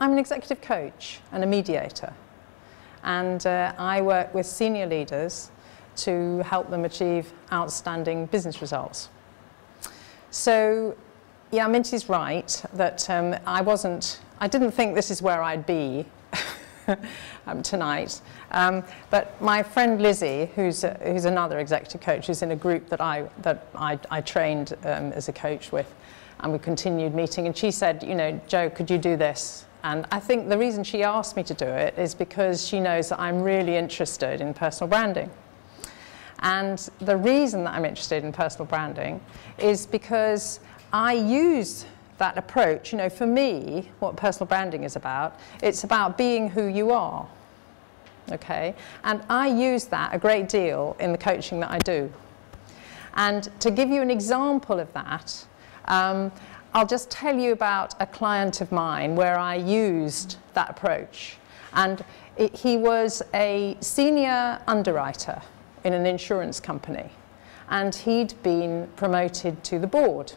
I'm an executive coach and a mediator, and I work with senior leaders to help them achieve outstanding business results. So, yeah, Minty's right that I didn't think this is where I'd be tonight. But my friend Lizzie, who's another executive coach, who's in a group that I trained as a coach with, and we continued meeting, and she said, you know, Jo, could you do this? And I think the reason she asked me to do it is because she knows that I'm really interested in personal branding. And the reason that I'm interested in personal branding is because I use that approach. You know, for me, what personal branding is about, it's about being who you are, okay? And I use that a great deal in the coaching that I do. And to give you an example of that, I'll just tell you about a client of mine where I used that approach. And he was a senior underwriter in an insurance company, and he'd been promoted to the board.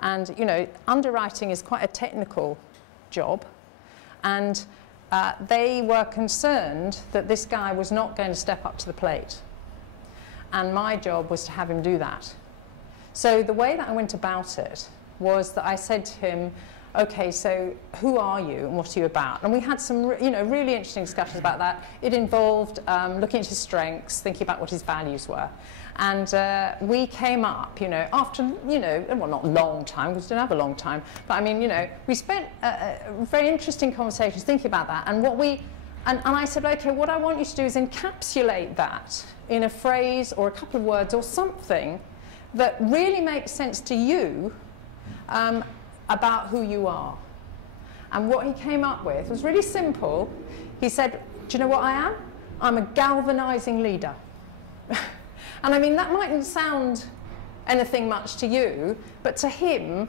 And, you know, underwriting is quite a technical job, and they were concerned that this guy was not going to step up to the plate. And my job was to have him do that. So the way that I went about it was that I said to him, okay, so who are you and what are you about? And we had some, you know, really interesting discussions about that. It involved looking at his strengths, thinking about what his values were. And we came up, you know, after, you know, well, not a long time, because we didn't have a long time, but I mean, you know, we spent very interesting conversations thinking about that. And and I said, okay, what I want you to do is encapsulate that in a phrase or a couple of words or something that really makes sense to you about who you are. And what he came up with was really simple. He said, do you know what I am? I'm a galvanizing leader. And I mean, that mightn't sound anything much to you, but to him,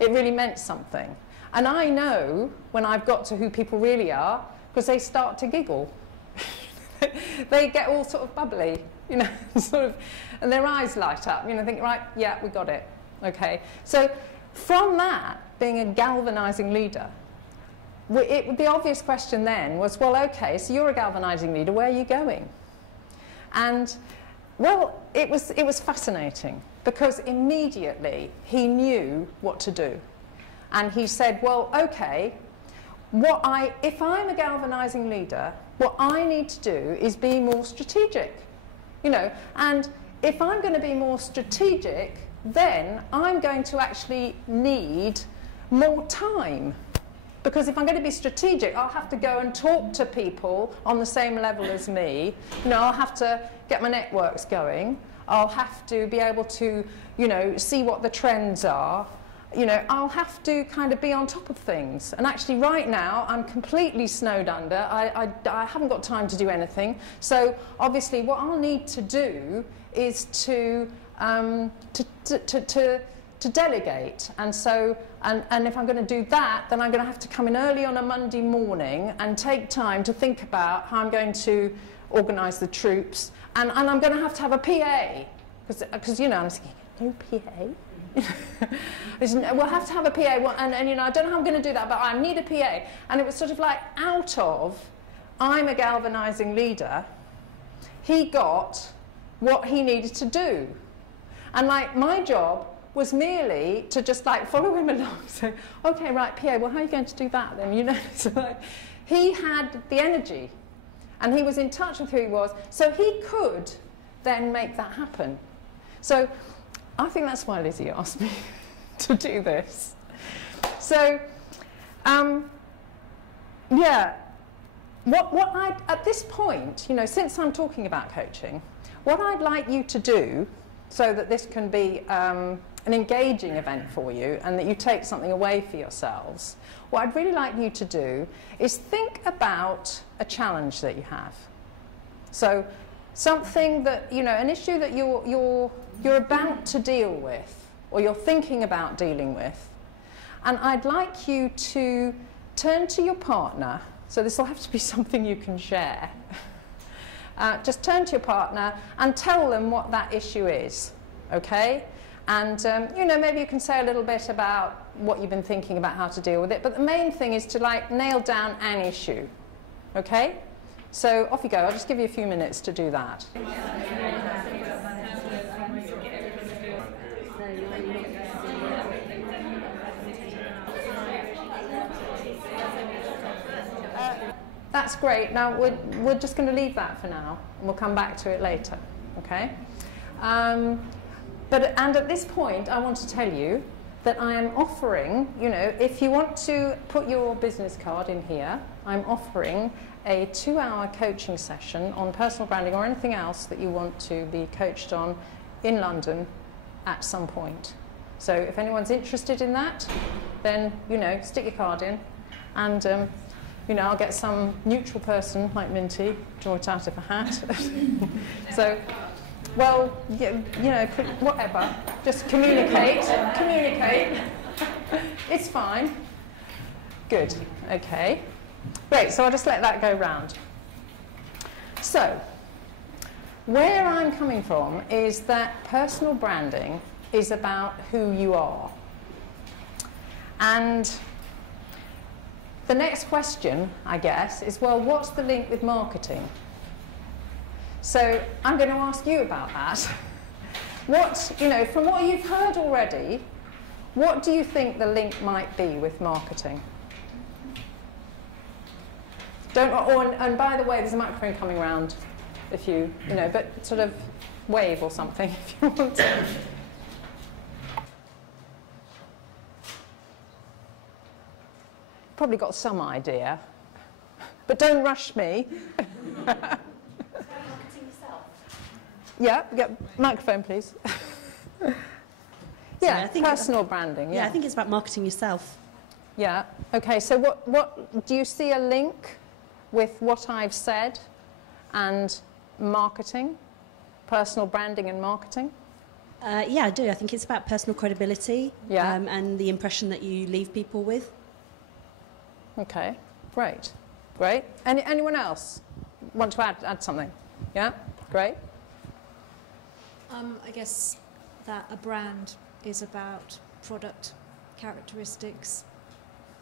it really meant something. And I know when I've got to who people really are, because they start to giggle. They get all sort of bubbly, you know, sort of, and their eyes light up, you know, think, right, yeah, we got it, okay. So from that, being a galvanizing leader, the obvious question then was, well, okay, so you're a galvanizing leader, where are you going? And, well, it was fascinating, because immediately he knew what to do. And he said, well, okay, if I'm a galvanizing leader, what I need to do is be more strategic, you know, and if I'm going to be more strategic, then I'm going to actually need more time. Because if I'm going to be strategic, I'll have to go and talk to people on the same level as me. You know, I'll have to get my networks going. I'll have to be able to, you know, see what the trends are. You know, I'll have to kind of be on top of things. And actually right now, I'm completely snowed under. I haven't got time to do anything. So obviously what I'll need to do is to delegate. And so, and if I'm going to do that, then I'm going to have to come in early on a Monday morning and take time to think about how I'm going to organise the troops. And I'm going to have a PA. Because, you know, I'm thinking, no PA? We'll have to have a PA, and you know, I don't know how I'm going to do that, but I need a PA. And it was sort of like out of, I'm a galvanizing leader, he got what he needed to do. And like, my job was merely to just like follow him along, say, okay, right, PA, well, how are you going to do that then? You know, so like, he had the energy, and he was in touch with who he was, so he could then make that happen. So I think that's why Lizzie asked me to do this. So, yeah, at this point, you know, since I'm talking about coaching, what I'd like you to do, so that this can be an engaging event for you and that you take something away for yourselves, what I'd really like you to do is think about a challenge that you have. So something that, you know, an issue that you're about to deal with, or you're thinking about dealing with, and I'd like you to turn to your partner, so this will have to be something you can share. Just turn to your partner and tell them what that issue is, okay? And, you know, maybe you can say a little bit about what you've been thinking about how to deal with it. But the main thing is to, like, nail down an issue. OK? So off you go. I'll just give you a few minutes to do that. That's great. Now, we're just going to leave that for now, and we'll come back to it later. OK? And at this point, I want to tell you that I am offering, you know, if you want to put your business card in here, I'm offering a 2-hour coaching session on personal branding or anything else that you want to be coached on in London at some point. So if anyone's interested in that, then, you know, stick your card in, and, you know, I'll get some neutral person like Minty, draw it out of a hat. So, well, you know, whatever. Just communicate. Communicate. It's fine. Good. Okay. Great. So I'll just let that go round. So, where I'm coming from is that personal branding is about who you are. And the next question, I guess, is, well, what's the link with marketing? So I'm going to ask you about that. What, you know, from what you've heard already, what do you think the link might be with marketing? And by the way, there's a microphone coming around if you know, but sort of wave or something if you want to. Probably got some idea, but don't rush me. Yeah, microphone, please. Yeah, so personal branding. Yeah, I think it's about marketing yourself. Yeah. Okay. So, what do you see a link with what I've said and marketing, personal branding and marketing? Yeah, I do. I think it's about personal credibility. Yeah. And the impression that you leave people with. Okay. Great. Great. Anyone else want to add something? Yeah. Great. I guess that a brand is about product characteristics,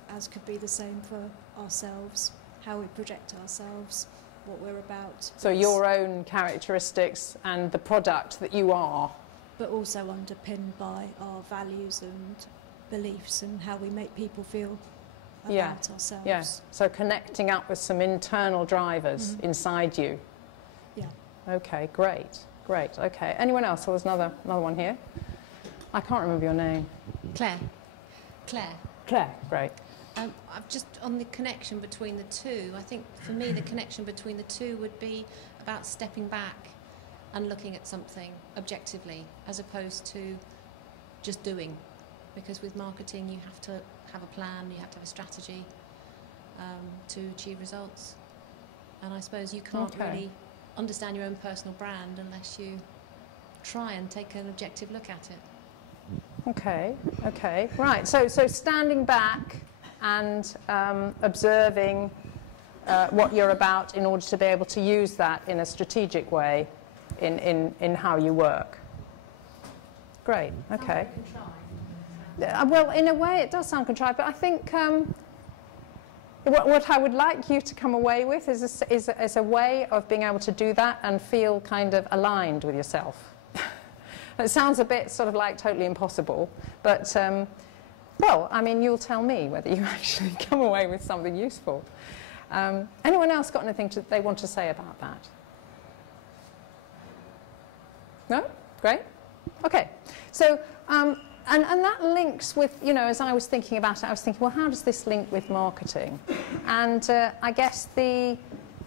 as could be the same for ourselves, how we project ourselves, what we're about. So your own characteristics and the product that you are. But also underpinned by our values and beliefs and how we make people feel about ourselves. Yes. So connecting up with some internal drivers inside you. Yeah. Okay, great. Great, okay. Anyone else? So there's another one here. I can't remember your name. Claire, great. I've just, on the connection between the two, I think for me the connection between the two would be about stepping back and looking at something objectively as opposed to just doing. Because with marketing you have to have a plan, you have to have a strategy to achieve results. And I suppose you can't really understand your own personal brand unless you try and take an objective look at it. Okay, right. So standing back and observing what you're about in order to be able to use that in a strategic way in how you work. Great, okay. Well, in a way it does sound contrived, but I think what I would like you to come away with is a way of being able to do that and feel kind of aligned with yourself. It sounds a bit sort of like totally impossible, but, well, I mean, you'll tell me whether you actually come away with something useful. Anyone else got anything they want to say about that? No? Great. Okay. So, and that links with, you know, as I was thinking about it, I was thinking, well, how does this link with marketing? And I guess the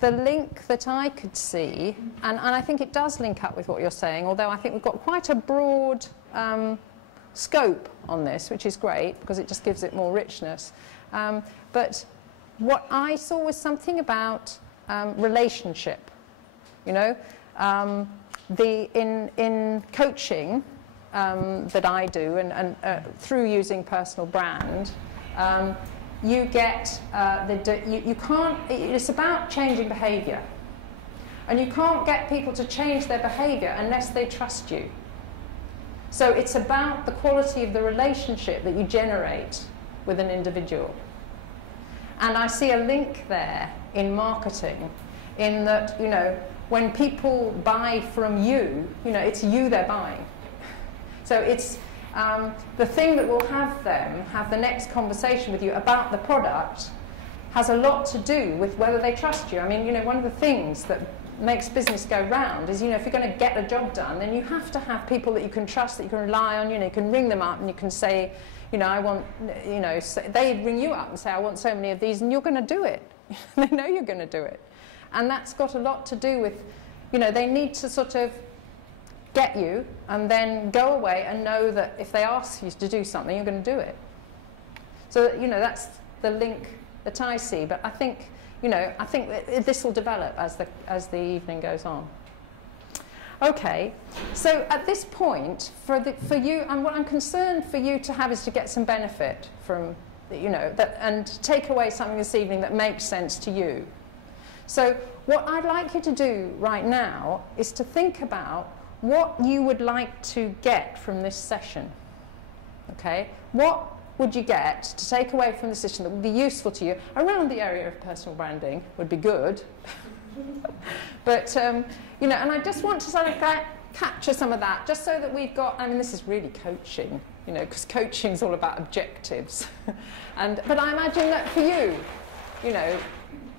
link that I could see, and I think it does link up with what you're saying, although I think we've got quite a broad scope on this, which is great, because it just gives it more richness. But what I saw was something about relationship, you know. In coaching, that I do, and through using personal brand, you get you can't. It's about changing behaviour, and you can't get people to change their behaviour unless they trust you. So it's about the quality of the relationship that you generate with an individual. And I see a link there in marketing, in that, you know, when people buy from you, you know, it's you they're buying. So it's the thing that will have them have the next conversation with you about the product has a lot to do with whether they trust you. I mean, you know, one of the things that makes business go round is, you know, if you're going to get a job done, then you have to have people that you can trust, that you can rely on. You know, you can ring them up and you can say, you know, I want, you know, they ring you up and say, I want so many of these, and you're going to do it. They know you're going to do it. And that's got a lot to do with, you know, they need to sort of get you and then go away and know that if they ask you to do something, you're going to do it. So, you know, that's the link that I see. But I think, you know, I think that this will develop as the evening goes on. Okay, so at this point, for you, and what I'm concerned for you to have is to get some benefit from, you know, that, and take away something this evening that makes sense to you. So what I'd like you to do right now is to think about what you would like to get from this session. Okay, what would you get to take away from the session that would be useful to you around the area of personal branding would be good. But, you know, and I just want to sort of capture some of that, just so that we've got, I mean, this is really coaching, you know, because coaching is all about objectives. But I imagine that for you, you know,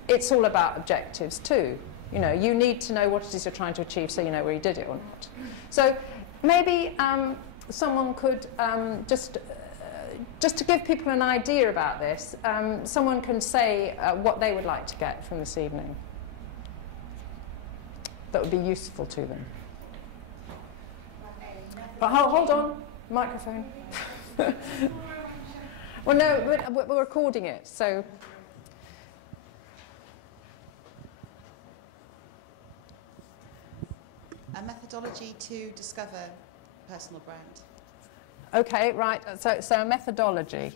it's all about objectives too. You know, you need to know what it is you're trying to achieve so you know where you did it or not. So maybe someone could just to give people an idea about this, someone can say what they would like to get from this evening that would be useful to them. But hold on, microphone. Well, no, we're recording it, so. A methodology to discover personal brand. Okay, right, so a methodology.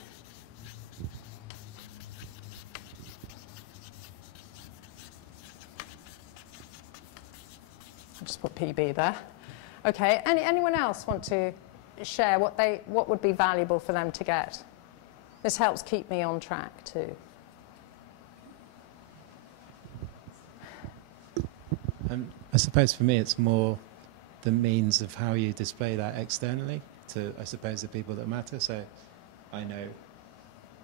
I'll just put PB there. Okay, anyone else want to share what would be valuable for them to get? This helps keep me on track too. I suppose for me it's more the means of how you display that externally to, I suppose, the people that matter. So I know,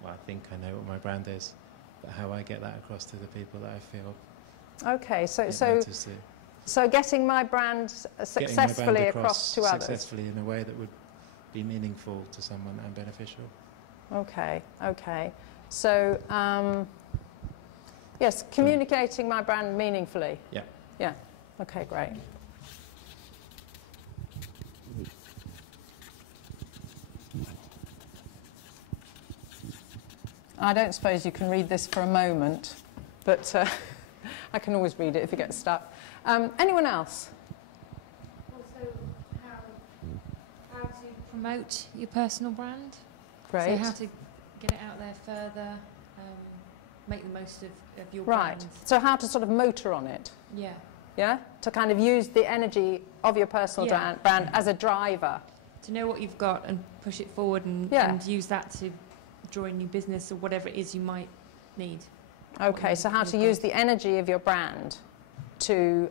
well, I think I know what my brand is, but how I get that across to the people that I feel. Okay, so getting my brand successfully across to others. Successfully in a way that would be meaningful to someone and beneficial. Okay, okay. So, yes, communicating my brand meaningfully. Yeah. Yeah, okay, great. I don't suppose you can read this for a moment, but I can always read it if you get stuck. Anyone else? Also, how to promote your personal brand. Great. So how to get it out there further, make the most of your right. brand. So how to sort of motor on it. Yeah. Yeah? To kind of use the energy of your personal brand as a driver. To know what you've got and push it forward and use that to draw in new business or whatever it is you might need. Okay, so how to use the energy of your brand to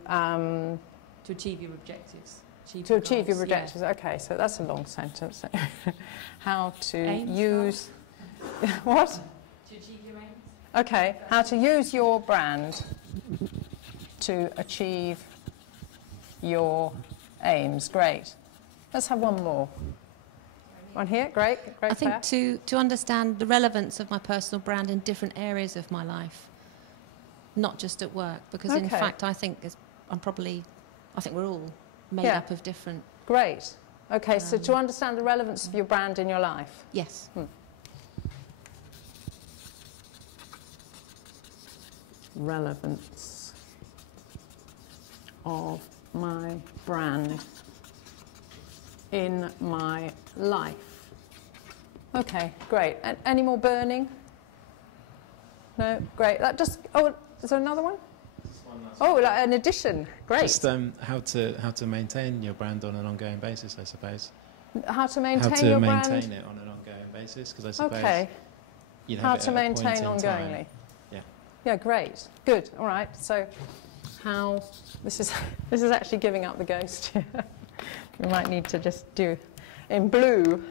achieve your objectives. To achieve your objectives. Yeah. Okay, so that's a long sentence. How to use... What? To achieve your aims. Okay, how to use your brand to achieve your aims. Great. Let's have one more. One here, great. I think to understand the relevance of my personal brand in different areas of my life, not just at work, because in fact I think we're all made up of different. Great. Okay, so to understand the relevance of your brand in your life. Yes. Relevance of my brand in my life. Okay, great. Any more burning? No? Great. That just... Oh, is there another one? Oh, like an addition. Great. Just how to maintain your brand on an ongoing basis, I suppose. How to maintain your brand? How to maintain it on an ongoing basis, because I suppose okay. you'd have how it to at a point maintain in ongoingly. time. Yeah. Yeah, great. Good. All right. So how this is actually giving up the ghost here. We might need to just do in blue.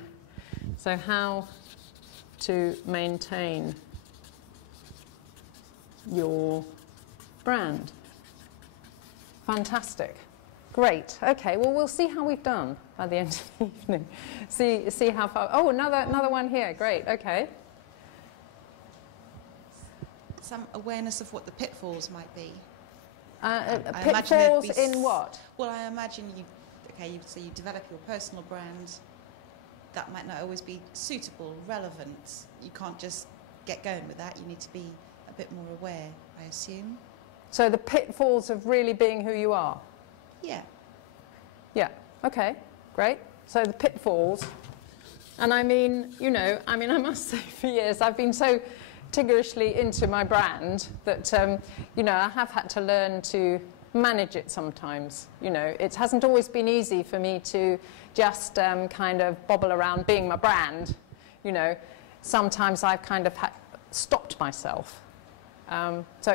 So how to maintain your brand. Fantastic. Great. Okay, well, we'll see how we've done by the end of the evening. See how far. Oh, another one here. Great. Okay. Some awareness of what the pitfalls might be. Pitfalls in what? Well, I imagine so you develop your personal brand. That might not always be suitable, relevant. You can't just get going with that. You need to be a bit more aware, I assume. So the pitfalls of really being who you are? Yeah. Yeah, okay, great. So the pitfalls, and I mean, I must say for years I've been so tiggerishly into my brand that, I have had to learn to manage it sometimes. It hasn't always been easy for me to just kind of bobble around being my brand. Sometimes I've kind of stopped myself. So,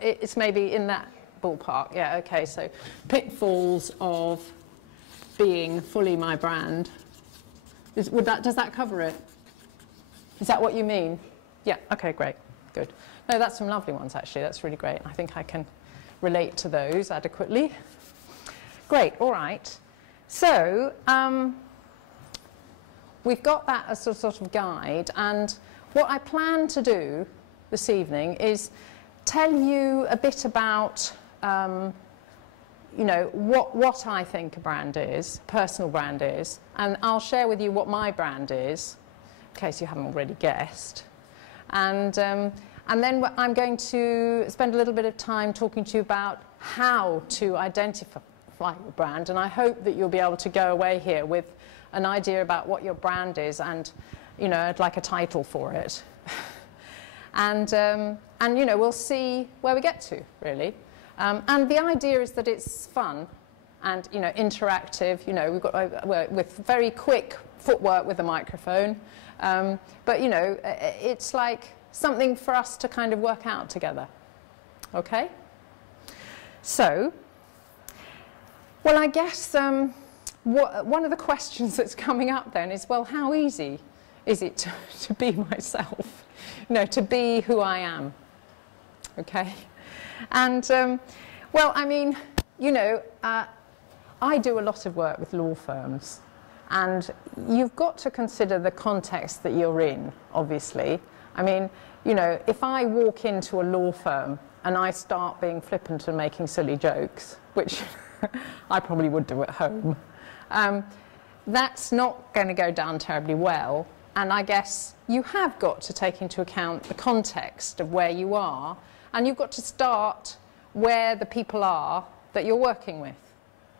it's maybe in that ballpark. Yeah, okay, so pitfalls of being fully my brand. Does that cover it? Is that what you mean? Yeah, okay, great, good. No, that's some lovely ones, actually. That's really great. I think I can relate to those adequately. Great, all right. So, we've got that as a sort of guide, and what I plan to do this evening is tell you a bit about, what I think a brand is, personal brand is, and I'll share with you what my brand is, in case you haven't already guessed. And then I'm going to spend a little bit of time talking to you about how to identify your brand, and I hope that you'll be able to go away here with an idea about what your brand is, and I'd like a title for it. And we'll see where we get to, really. And the idea is that it's fun and interactive. We've got with very quick footwork with a microphone, but it's like something for us to kind of work out together. Okay. So, well, I guess one of the questions that's coming up then is, well, how easy is it to be myself? To be who I am. Okay. And well, I mean, I do a lot of work with law firms, and you've got to consider the context that you're in, obviously. I mean, if I walk into a law firm and I start being flippant and making silly jokes, which I probably would do at home, that's not going to go down terribly well. And I guess you have got to take into account the context of where you are, and you've got to start where the people are that you're working with.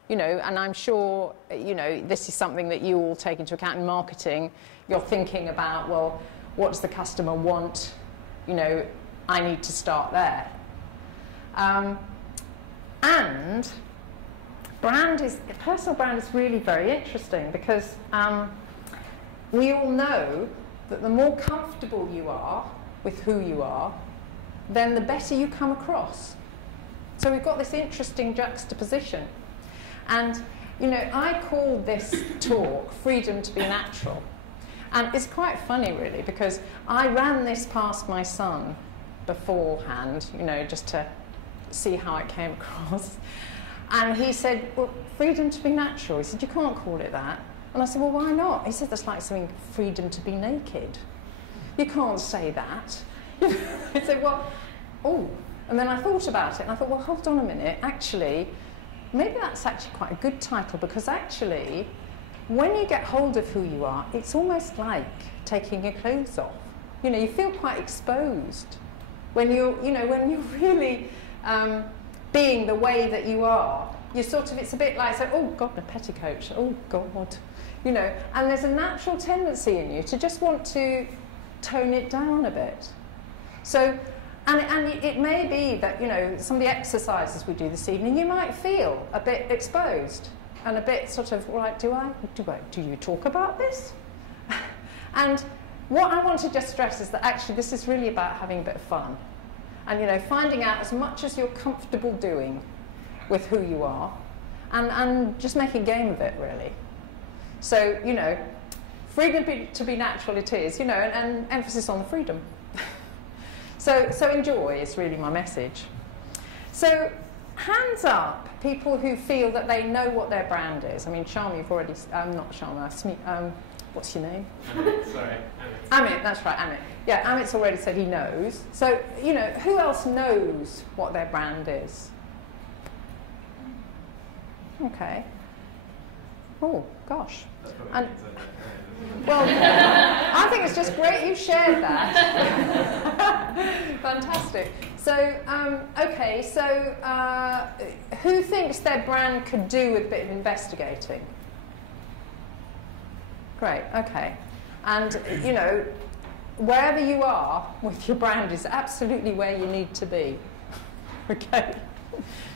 And I'm sure, this is something that you all take into account in marketing. You're thinking about, well, what does the customer want? I need to start there. And personal brand is really very interesting, because we all know that the more comfortable you are with who you are, then the better you come across. So we've got this interesting juxtaposition. And, I called this talk Freedom to be Natural. And it's quite funny, really, because I ran this past my son beforehand, just to see how it came across. And he said, well, freedom to be natural. He said, you can't call it that. And I said, well, why not? He said, that's like saying freedom to be naked. You can't say that. I said, well, oh. And then I thought about it, and I thought, well, hold on a minute. Actually, maybe that's actually quite a good title, because actually, when you get hold of who you are, it's almost like taking your clothes off. You feel quite exposed when you're, when you're really being the way that you are. You're sort of, it's a bit like, so, oh God, a petticoat. Oh God. And there's a natural tendency in you to just want to tone it down a bit. So, and it may be that, some of the exercises we do this evening, you might feel a bit exposed. and a bit sort of, right, do you talk about this? And what I want to just stress is that actually this is really about having a bit of fun. And, you know, finding out as much as you're comfortable doing with who you are, and just make a game of it, really. So, you know, freedom to be natural it is, you know, and emphasis on the freedom. So enjoy is really my message. So hands up, people who feel that they know what their brand is. I mean, Sharma, you've already, not Sharma, what's your name? Amit, sorry. Amit, that's right, Amit. Yeah, Amit's already said he knows. So, you know, who else knows what their brand is? Okay. Oh, gosh. And, well, I think it's just great you shared that. Fantastic. So, okay, so who thinks their brand could do with a bit of investigating? Great, okay. And, you know, wherever you are with your brand is absolutely where you need to be. Okay.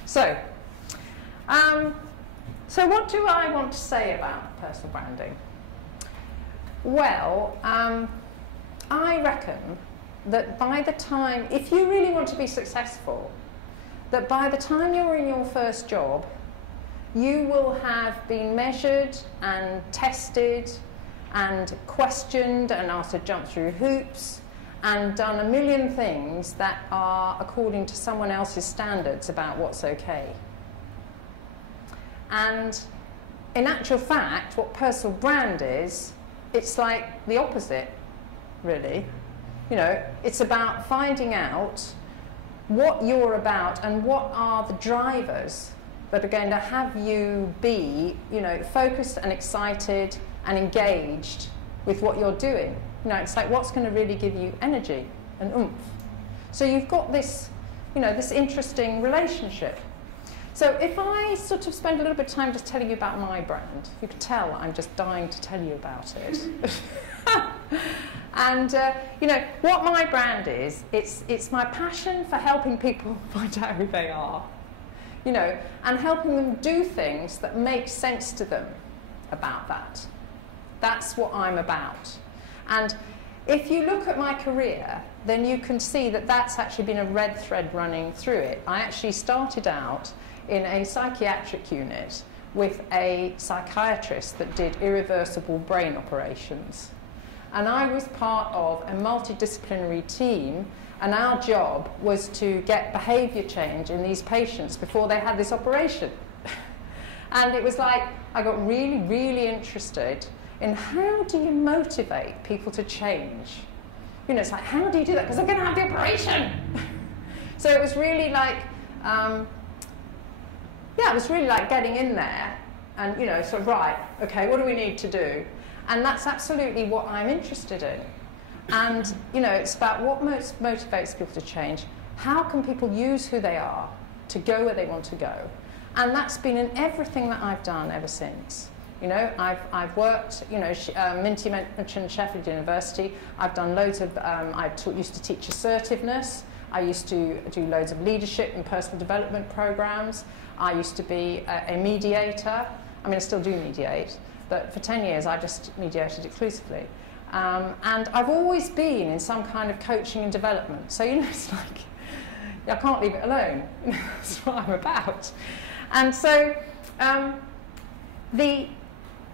So what do I want to say about personal branding? Well, I reckon that by the time, if you really want to be successful, that by the time you're in your first job, you will have been measured and tested and questioned and asked to jump through hoops and done a million things that are according to someone else's standards about what's okay. And in actual fact, what personal brand is, it's like the opposite, really. You know, it's about finding out what you're about and what are the drivers that are going to have you be, you know, focused and excited and engaged with what you're doing. You know, it's like what's going to really give you energy and oomph. So you've got this, you know, this interesting relationship. So if I sort of spend a little bit of time just telling you about my brand, you can tell I'm just dying to tell you about it. And, you know, what my brand is, it's my passion for helping people find out who they are, you know, and helping them do things that make sense to them about that. That's what I'm about. And if you look at my career, then you can see that that's actually been a red thread running through it. I actually started out in a psychiatric unit with a psychiatrist that did irreversible brain operations. And I was part of a multidisciplinary team, and our job was to get behaviour change in these patients before they had this operation. And it was like, I got really, really interested in how do you motivate people to change? You know, it's like, how do you do that? Because they're going to have the operation. So it was really like, yeah, it was really like getting in there and, you know, sort of, right, okay, what do we need to do? And that's absolutely what I'm interested in. And, you know, it's about what motivates people to change. How can people use who they are to go where they want to go? And that's been in everything that I've done ever since. You know, I've worked, you know, Minty mentioned Sheffield University. I've done loads of, used to teach assertiveness. I used to do loads of leadership and personal development programs. I used to be a mediator. I mean, I still do mediate, but for 10 years I just mediated exclusively. And I've always been in some kind of coaching and development. So, you know, it's like, I can't leave it alone. That's what I'm about. And so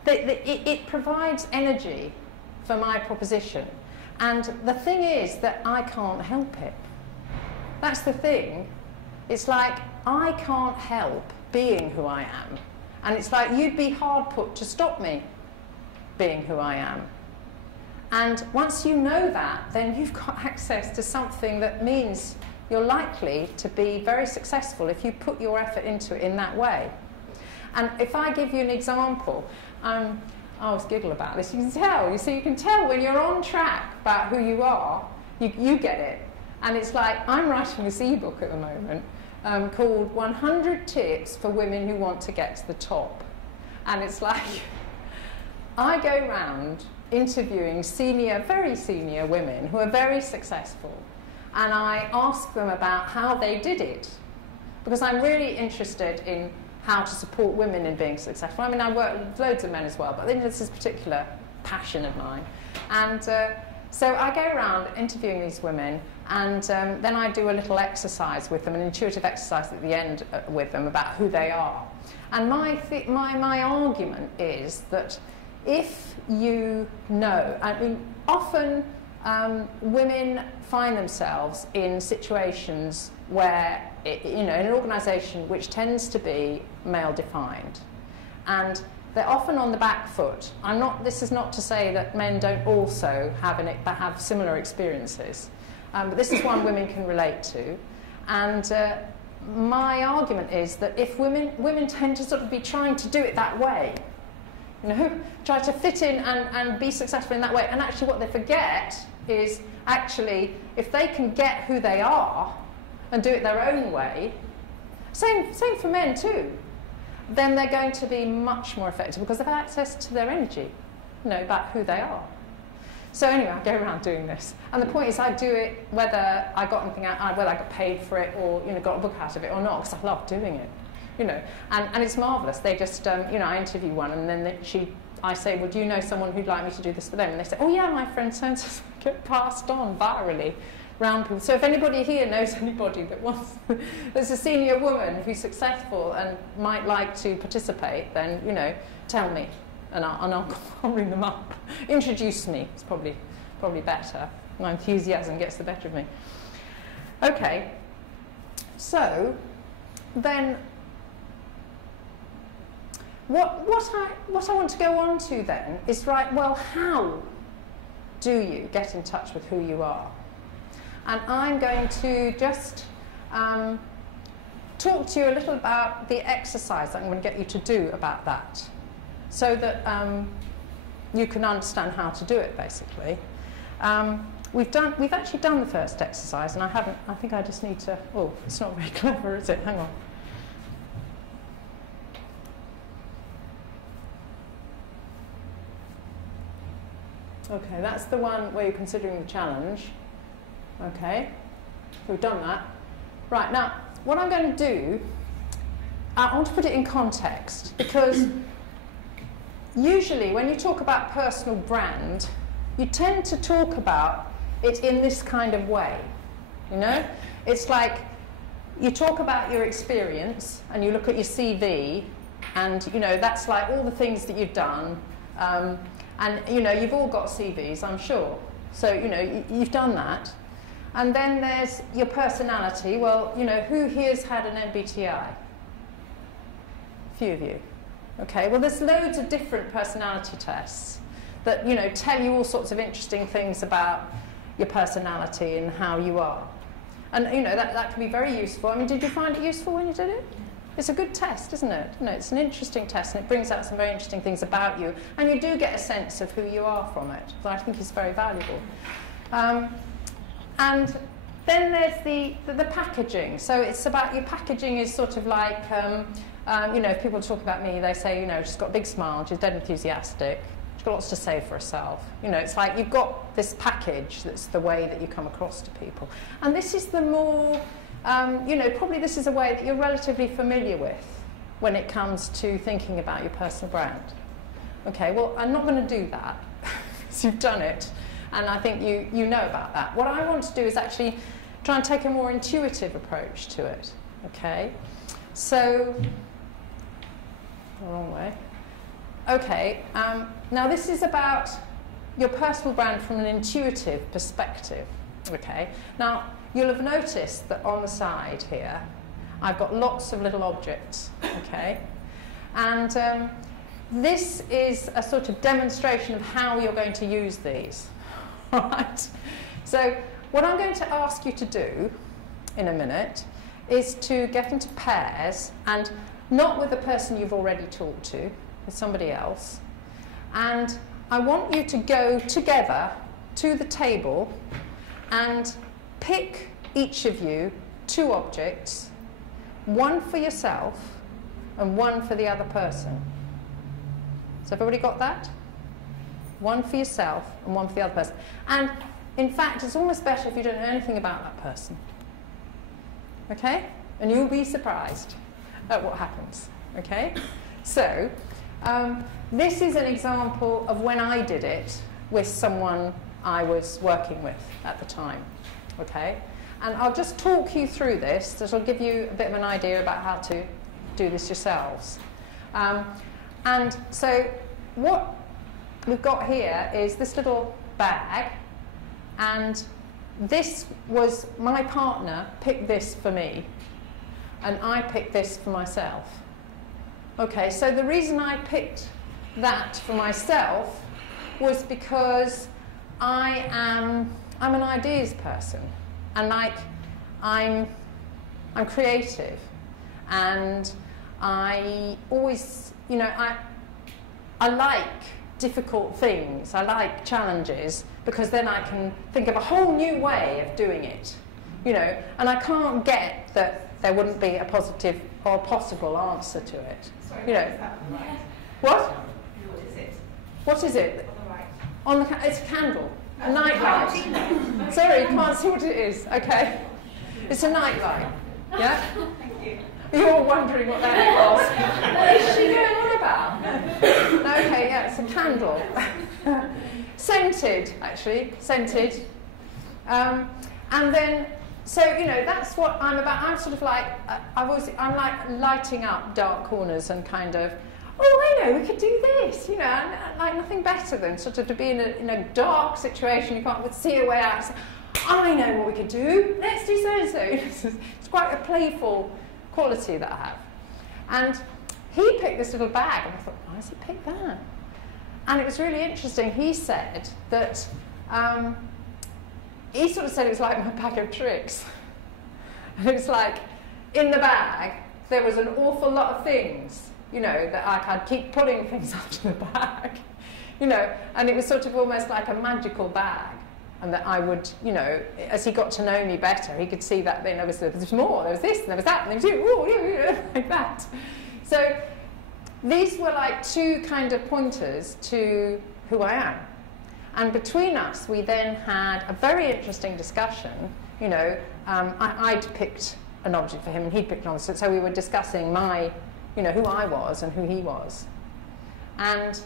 it provides energy for my proposition. And the thing is that I can't help it. That's the thing. It's like, I can't help being who I am. And it's like, you'd be hard put to stop me being who I am. And once you know that, then you've got access to something that means you're likely to be very successful if you put your effort into it in that way. And if I give you an example, I always giggle about this, you can tell, you can tell when you're on track about who you are, you get it. And it's like, I'm writing this ebook at the moment called 100 Tips for Women Who Want to Get to the Top. And it's like, I go around interviewing very senior women who are very successful, and I ask them about how they did it, because I'm really interested in how to support women in being successful. I mean, I work with loads of men as well, but I think this is a particular passion of mine. And so I go around interviewing these women, and then I do a little exercise with them, an intuitive exercise at the end with them about who they are. And my argument is that if you know, I mean, often women find themselves in situations where, in an organisation which tends to be male-defined, and they're often on the back foot. This is not to say that men don't also have similar experiences, but this is one women can relate to. And my argument is that if women tend to sort of be trying to do it that way, try to fit in and be successful in that way, and actually what they forget is actually if they can get who they are and do it their own way, same for men too, then they're going to be much more effective because they've had access to their energy, about who they are. So anyway, I go around doing this, and the point is I do it whether I got anything out, whether I got paid for it or got a book out of it or not, because I love doing it, and it's marvellous. They just, I interview one, and then I say, well, do you know someone who'd like me to do this for them? And they say, oh yeah, my friend so-and-so, get passed on virally around people. So if anybody here knows anybody that wants, there's a senior woman who's successful and might like to participate, then, tell me, and I'll ring them up. Introduce me, it's probably better. My enthusiasm gets the better of me. Okay, so then what I want to go on to then is, right, well, how do you get in touch with who you are? And I'm going to just talk to you a little about the exercise that I'm going to get you to do about that, so that you can understand how to do it, basically. We've actually done the first exercise, and I think I just need to, oh, it's not very clever, is it? Hang on. Okay, that's the one where you're considering the challenge. Okay, we've done that. Right, now, what I'm going to do, I want to put it in context, because usually when you talk about personal brand, you tend to talk about it in this kind of way, It's like you talk about your experience, and you look at your CV, and, that's like all the things that you've done, and, you've all got CVs, I'm sure. So, you've done that. And then there's your personality. Well, who here's had an MBTI? A few of you. Okay, well, there's loads of different personality tests that, tell you all sorts of interesting things about your personality and how you are. And, that can be very useful. I mean, did you find it useful when you did it? It's a good test, isn't it? It's an interesting test, and it brings out some very interesting things about you. And you do get a sense of who you are from it, that I think is very valuable. And then there's the packaging. So it's about, your packaging is sort of like, if people talk about me, they say, she's got a big smile, she's dead enthusiastic, she's got lots to say for herself. It's like you've got this package that's the way that you come across to people. And this is the more, probably this is a way that you're relatively familiar with when it comes to thinking about your personal brand. Okay, well, I'm not going to do that, because you've done it. And I think you know about that. What I want to do is actually try and take a more intuitive approach to it. Okay? So, the wrong way. Okay, now this is about your personal brand from an intuitive perspective. Okay? Now, you'll have noticed that on the side here, I've got lots of little objects. Okay? And this is a sort of demonstration of how you're going to use these. Right. So what I'm going to ask you to do in a minute is to get into pairs, and not with the person you've already talked to, with somebody else. And I want you to go together to the table and pick, each of you, 2 objects, one for yourself and one for the other person. Has everybody got that? One for yourself and one for the other person. And in fact, it's almost better if you don't know anything about that person. Okay? And you'll be surprised at what happens. okay? So, this is an example of when I did it with someone I was working with at the time, okay? And I'll just talk you through this. This will give you a bit of an idea about how to do this yourselves. And so what we've got here is this little bag, and this was, my partner picked this for me, and I picked this for myself. Okay, so the reason I picked that for myself was because I'm an ideas person, and like I'm creative, and I always, you know, I like difficult things. I like challenges, because then I can think of a whole new way of doing it, you know, and I can't get that there wouldn't be a positive or possible answer to it. Sorry, you know. what is that on the right? What? What is it? What is it? On the right. On the it's a candle, a night light. Sorry, you can't see what it is. Okay, it's a night light. Yeah. Thank you. You're all wondering what that was. What is she going on about? Okay, yeah, it's a candle. Scented, actually, scented. And then, so, you know, that's what I'm about. I'm sort of like, I'm like lighting up dark corners and kind of, oh, I know, we could do this, you know, and like nothing better than sort of to be in a dark situation, you can't see a way out. So, I know what we could do, let's do so-and-so. It's quite a playful quality that I have. And he picked this little bag, and I thought, why has he picked that? And it was really interesting. He said that, he sort of said it was like my bag of tricks. And it was like, in the bag, there was an awful lot of things, you know, that I'd keep pulling things out of the bag, you know, and it was sort of almost like a magical bag. And that I would, you know, as he got to know me better, he could see that then there was more, there was this, and there was that, and there was like that. So these were like two kind of pointers to who I am. And between us, we then had a very interesting discussion. You know, I'd picked an object for him, and he'd picked an object. So we were discussing my, you know, who I was and who he was. And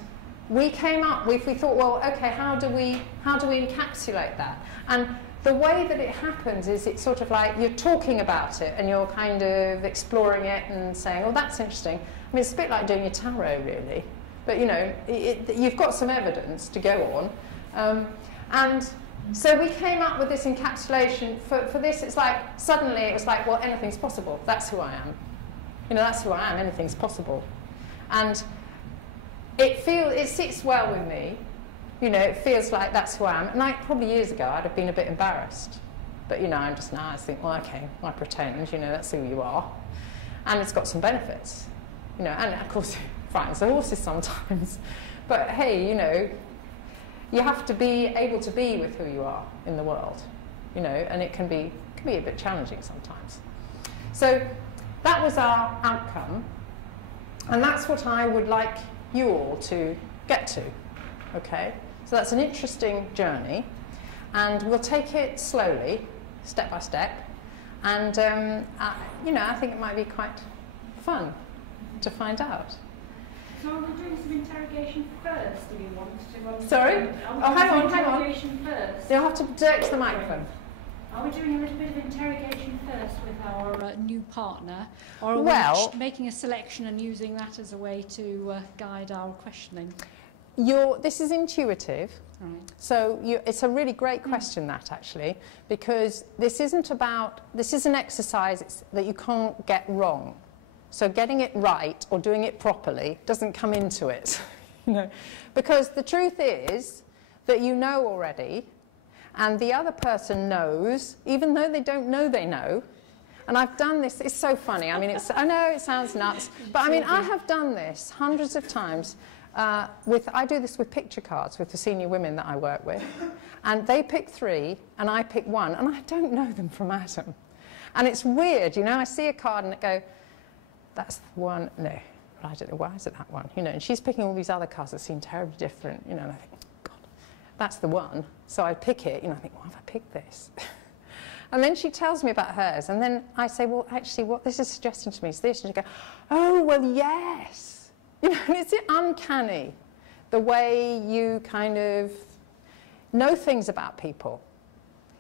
we came up with, we thought, well, okay, how do we encapsulate that? And the way that it happens is it's sort of like you're talking about it and you're kind of exploring it and saying, oh, that's interesting. I mean, it's a bit like doing your tarot, really. But, you know, you've got some evidence to go on. And so we came up with this encapsulation. For this, it's like, suddenly it was like, well, anything's possible. That's who I am. You know, that's who I am. Anything's possible. And it sits well with me, you know, it feels like that's who I am. And like probably years ago, I'd have been a bit embarrassed. But, you know, I'm just now, I think, well, okay, I pretend, you know, that's who you are. And it's got some benefits, you know, and of course, it frightens the horses sometimes. But hey, you know, you have to be able to be with who you are in the world, you know, and it can be a bit challenging sometimes. So that was our outcome. And that's what I would like you all to get to, okay? So that's an interesting journey, and we'll take it slowly, step by step, and you know, I think it might be quite fun to find out. So are we doing some interrogation first, do you want to? Sorry? Oh, hang on. Interrogation first. You'll have to direct the microphone. Are we doing a little bit of interrogation first with our new partner, or are we making a selection and using that as a way to guide our questioning? This is intuitive, right. So it's a really great question, that actually, because this is an exercise that you can't get wrong. So getting it right or doing it properly doesn't come into it, you know, because the truth is that you know already. And the other person knows, even though they don't know they know. And I've done this, it's so funny. I mean, I know it sounds nuts, but I mean, I have done this hundreds of times. I do this with picture cards with the senior women that I work with. And they pick 3, and I pick 1, and I don't know them from Adam. And it's weird, you know, I see a card and I go, that's the one, no, I don't know, why is it that one? You know, and she's picking all these other cards that seem terribly different, you know, and I think, that's the one. So I pick it, you know, I think, why have I picked this? And then she tells me about hers, and then I say, well, actually, what this is suggesting to me is this. And she goes, oh, well, yes. You know, and it's uncanny, the way you kind of know things about people.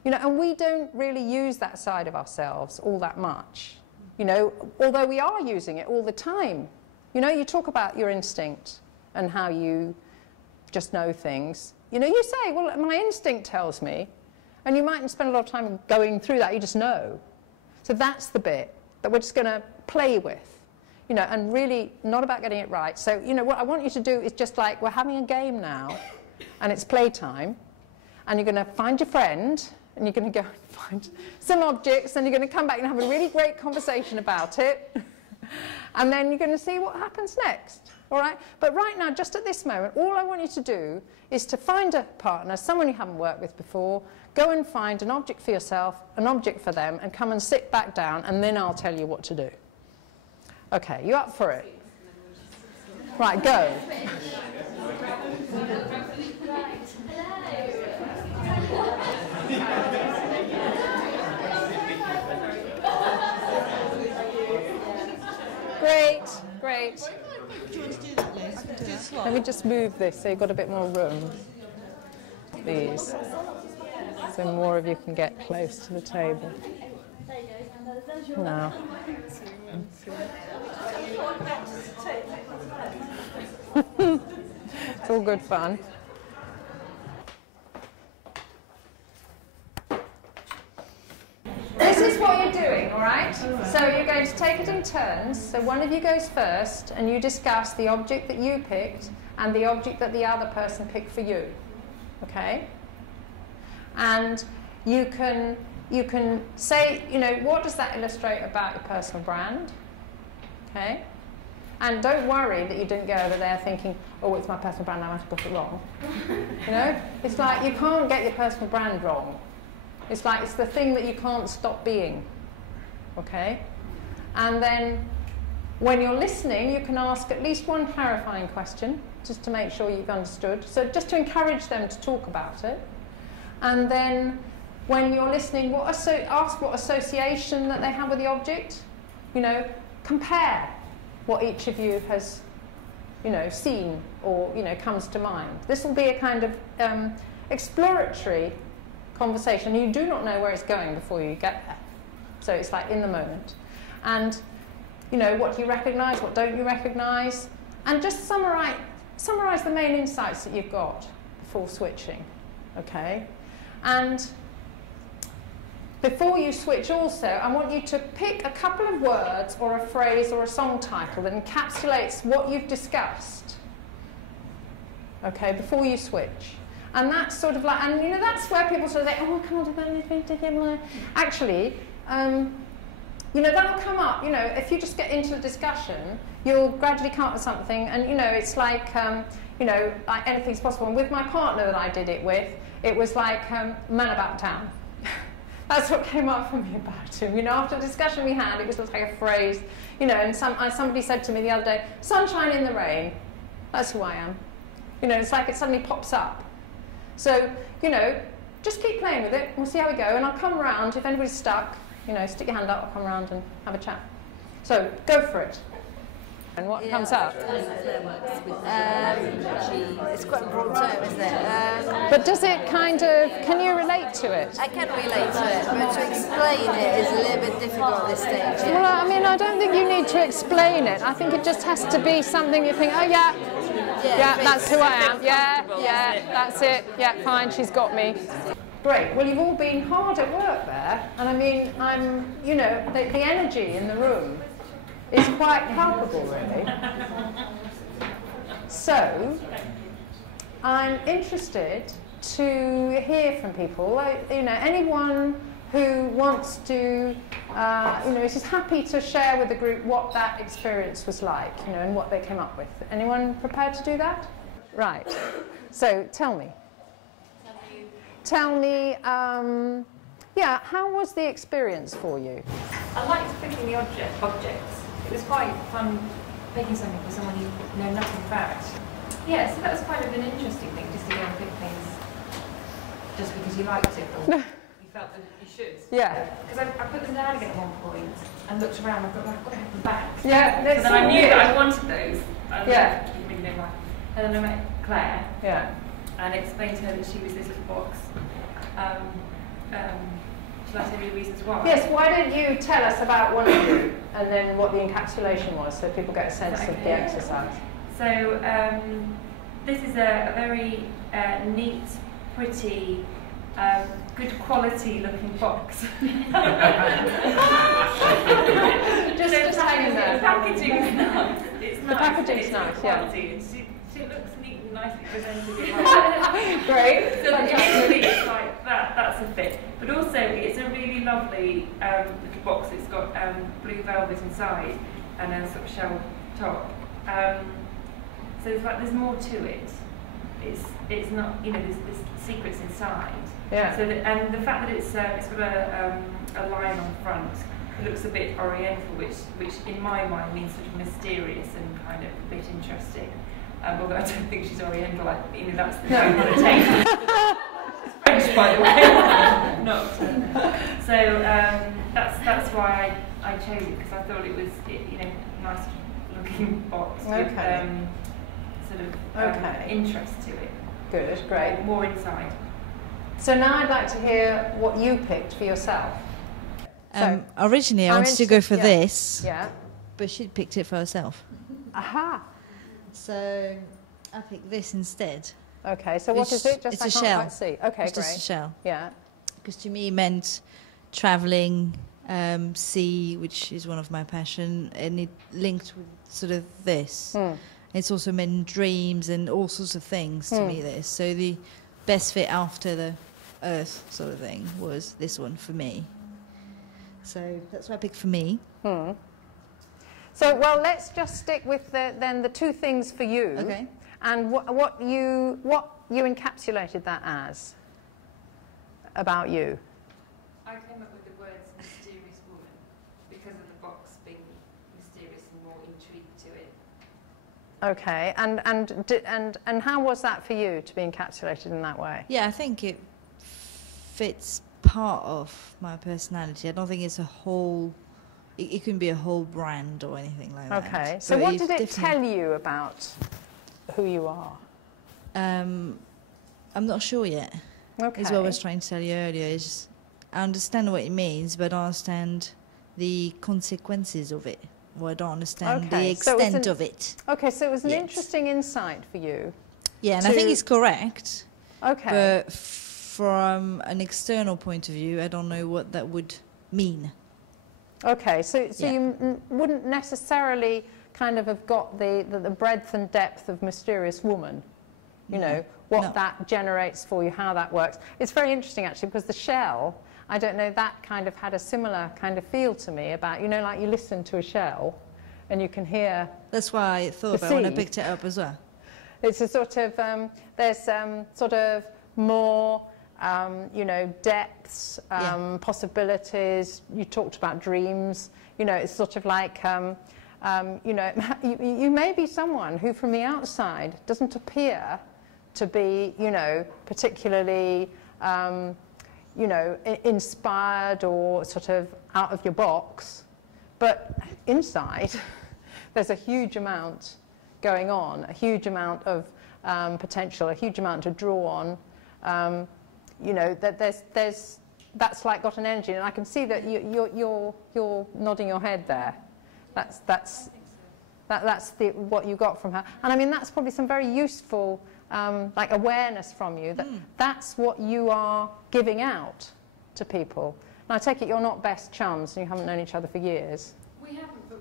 You know, and we don't really use that side of ourselves all that much, you know, although we are using it all the time. You know, you talk about your instinct and how you just know things. You know, you say, well, my instinct tells me, and you mightn't spend a lot of time going through that, you just know. So that's the bit that we're just going to play with, you know, and really not about getting it right. So, you know, what I want you to do is just like, we're having a game now, and it's playtime, and you're going to find your friend, and you're going to go and find some objects, and you're going to come back and have a really great conversation about it, and then you're going to see what happens next. All right? But right now, just at this moment, all I want you to do is to find a partner, someone you haven't worked with before, go and find an object for yourself, an object for them, and come and sit back down, and then I'll tell you what to do. Okay, you up for it? Right, go. Great, great. Do you want to do that, Liz? I can do a swap. Let me just move this so you've got a bit more room. These. So more of you can get close to the table. Now. It's all good fun. This is what you're doing, all right? So you're going to take it in turns. So one of you goes first, and you discuss the object that you picked and the object that the other person picked for you. Okay? And you can say, you know, what does that illustrate about your personal brand? Okay? And don't worry that you didn't go over there thinking, oh, it's my personal brand, I must have got it wrong. You know? It's like you can't get your personal brand wrong. It's like it's the thing that you can't stop being. Okay? And then when you're listening, you can ask at least one clarifying question, just to make sure you've understood. So just to encourage them to talk about it. And then when you're listening, ask what association that they have with the object. You know, compare what each of you has, you know, seen or, you know, comes to mind. This will be a kind of exploratory conversation. You do not know where it's going before you get there. So it's like in the moment. And, you know, what do you recognise, what don't you recognise? And just summarise the main insights that you've got before switching. Okay? And before you switch also, I want you to pick a couple of words or a phrase or a song title that encapsulates what you've discussed. Okay, before you switch. And that's sort of like, and you know, that's where people sort of say, oh, come on, actually, you know, that'll come up, you know, if you just get into the discussion, you'll gradually come up with something, and, you know, it's like, you know, like anything's possible. And with my partner that I did it with, it was like, man about town. That's what came up for me about him. You know, after the discussion we had, it was like a phrase, you know, and somebody said to me the other day, sunshine in the rain, that's who I am. You know, it's like it suddenly pops up. So, you know, just keep playing with it. We'll see how we go. And I'll come around. If anybody's stuck, you know, stick your hand up. I'll come around and have a chat. So, go for it. And what comes up? It's quite a broad term, isn't it? But does it kind of, can you relate to it? I can relate to it, but to explain it is a little bit difficult at this stage. Yeah. Well, I mean, I don't think you need to explain it. I think it just has to be something you think, oh, yeah, that's who I am. Yeah, that's it. Yeah, fine, she's got me. Great. Well, you've all been hard at work there. And I mean, you know, the energy in the room is quite palpable, really. So, I'm interested to hear from people, like, you know, anyone who wants to, you know, is just happy to share with the group what that experience was like, you know, and what they came up with. Anyone prepared to do that? Right. So, tell me. Tell me, yeah, how was the experience for you? I liked picking the objects. It was quite fun picking something for someone you know nothing about. Yeah, so that was kind of an interesting thing, just to go and pick things just because you liked it, or you felt that you should. Yeah. Because I put them down again at one point and looked around. I thought, well, I've got to have them back. Yeah. So then I knew that I wanted those. Yeah. I didn't really know why. And then I met Claire. Yeah. And explained to her that she was this little box. Shall I tell you the reasons why? Yes, why don't you tell us about one of you and then what the encapsulation was so people get a sense of the exercise. So this is a very neat, pretty, good quality looking box. just hang in there. The packaging is nice. It's nice. The packaging's nice, yeah. She looks neat and nicely presented. Great. So initially it's like that's a fit. But also it's a really lovely little box. It's got blue velvet inside and a sort of shell top. So it's like there's more to it. It's not, you know, there's secrets inside. Yeah. So and the fact that it's got a line on the front, it looks a bit oriental, which in my mind means sort of mysterious and kind of a bit interesting. Although I don't think she's oriental, you know, that's the connotation. French, by the way. Not. So that's why I chose it, because I thought it was, you know, nice looking box with sort of interest to it. Good, great. More inside. So now I'd like to hear what you picked for yourself. Originally I wanted to go for this, yeah, but she'd picked it for herself. Aha. So I picked this instead. Okay, so what is it? Just it's I a can't shell. quite see. Okay, it's great. just a shell. Yeah. Because to me it meant travelling, sea, which is one of my passion, and it linked with sort of this. It's also meant dreams and all sorts of things to me, this. So the best fit after the earth sort of thing was this one for me. So that's what I picked for me. So, well, let's just stick with the two things for you. Okay. And what you encapsulated that as about you. I came up with the words mysterious woman because of the box being mysterious and more intrigue to it. Okay, and how was that for you to be encapsulated in that way? Yeah, I think it fits part of my personality. I don't think it's a whole. It can be a whole brand or anything like that. Okay, so what did it tell you about who you are? I'm not sure yet. Okay. Is what I was trying to tell you earlier. Is I understand what it means, but I don't understand the consequences of it. Or I don't understand the extent of it. Okay, so it was an interesting insight for you. Yeah, and I think it's correct. Okay. But from an external point of view, I don't know what that would mean. Okay, so you wouldn't necessarily kind of have got the breadth and depth of mysterious woman, you know, what that generates for you, how that works. It's very interesting actually, because the shell, I don't know, that kind of had a similar kind of feel to me about, you know, like you listen to a shell and you can hear. That's why I thought about when I picked it up as well. It's a sort of, there's sort of more, you know, depths, possibilities. You talked about dreams. You know, it's sort of like, you know, you may be someone who from the outside doesn't appear to be, you know, particularly, you know, inspired or sort of out of your box, but inside there's a huge amount going on, a huge amount of potential, a huge amount to draw on. You know, that that's like got an energy, and I can see that you're nodding your head there. That's what you got from her, and I mean that's probably some very useful like awareness from you that that's what you are giving out to people. And I take it you're not best chums and you haven't known each other for years. We haven't, but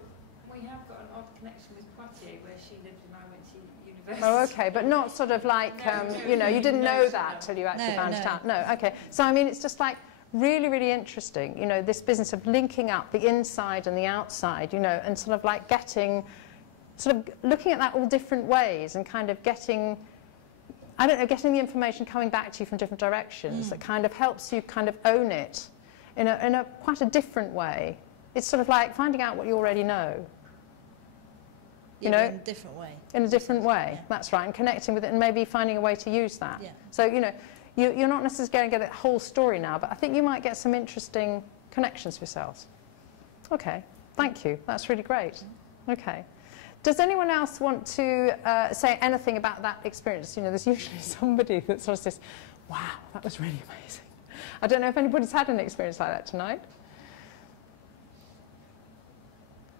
we have got an odd connection with Poitiers, where she lived and I went to university. Oh, okay, but not sort of like, you know, you didn't know that till you actually found it out. No, okay. So, I mean, it's just like really, really interesting, you know, this business of linking up the inside and the outside, you know, and sort of like getting, sort of looking at that all different ways and kind of getting, I don't know, getting the information coming back to you from different directions that kind of helps you kind of own it in a quite a different way. It's sort of like finding out what you already know. You know, in a different way. In a different way, that's right, and connecting with it and maybe finding a way to use that. Yeah. So, you know, you're not necessarily going to get the whole story now, but I think you might get some interesting connections for yourselves. Okay, thank you. That's really great. Okay. Does anyone else want to say anything about that experience? You know, there's usually somebody that sort of says, wow, that was really amazing. I don't know if anybody's had an experience like that tonight.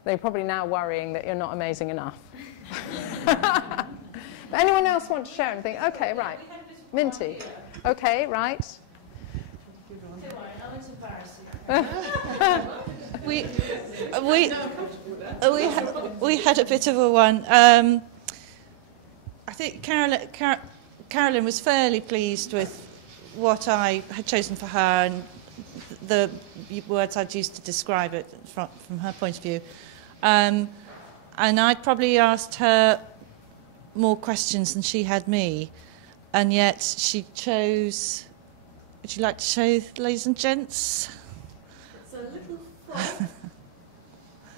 They're probably now worrying that you're not amazing enough. But anyone else want to share anything? Okay, right. Minty. Okay, right. We had a bit of a one. I think Carolyn was fairly pleased with what I had chosen for her and the words I'd used to describe it from her point of view. And I'd probably asked her more questions than she had me, and yet she chose. Would you like to show, ladies and gents? It's a little frog,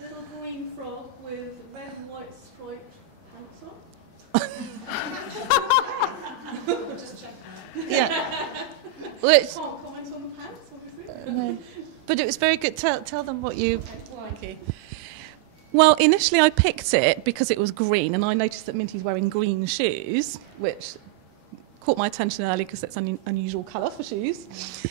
little green frog with red and white striped pants on. Just check. Yeah. Which, Can't comment on the pants, obviously. no. But it was very good. Tell them what you. Thank you. Well, initially I picked it because it was green, and I noticed that Minty's wearing green shoes, which caught my attention early because it's an unusual colour for shoes.